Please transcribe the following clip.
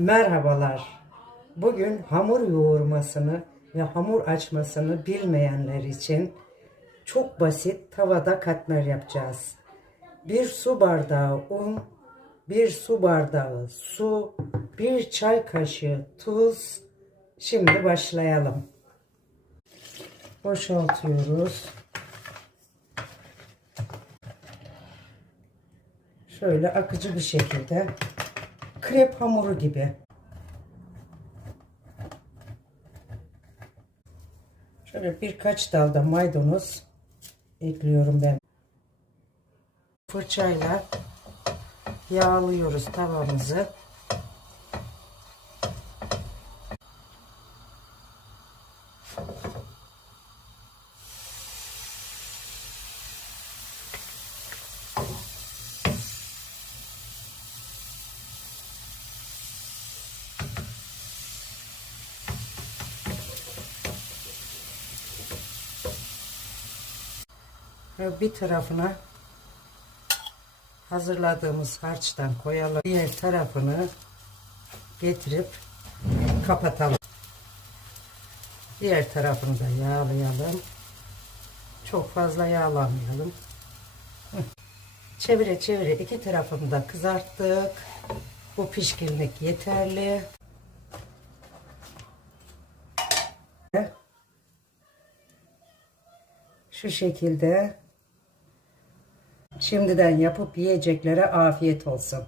Merhabalar. Bugün hamur yoğurmasını ve hamur açmasını bilmeyenler için çok basit tavada katmer yapacağız. Bir su bardağı un, bir su bardağı su, bir çay kaşığı tuz. Şimdi başlayalım. Boşaltıyoruz. Şöyle akıcı bir şekilde krep hamuru gibi. Şöyle birkaç dalda maydanoz ekliyorum ben. Fırçayla yağlıyoruz tavamızı. Ve bir tarafına hazırladığımız harçtan koyalım. Diğer tarafını getirip kapatalım. Diğer tarafını da yağlayalım. Çok fazla yağlamayalım. Çevire çevire iki tarafını da kızarttık. Bu pişkinlik yeterli. Şu şekilde Şimdiden yapıp yiyeceklere afiyet olsun.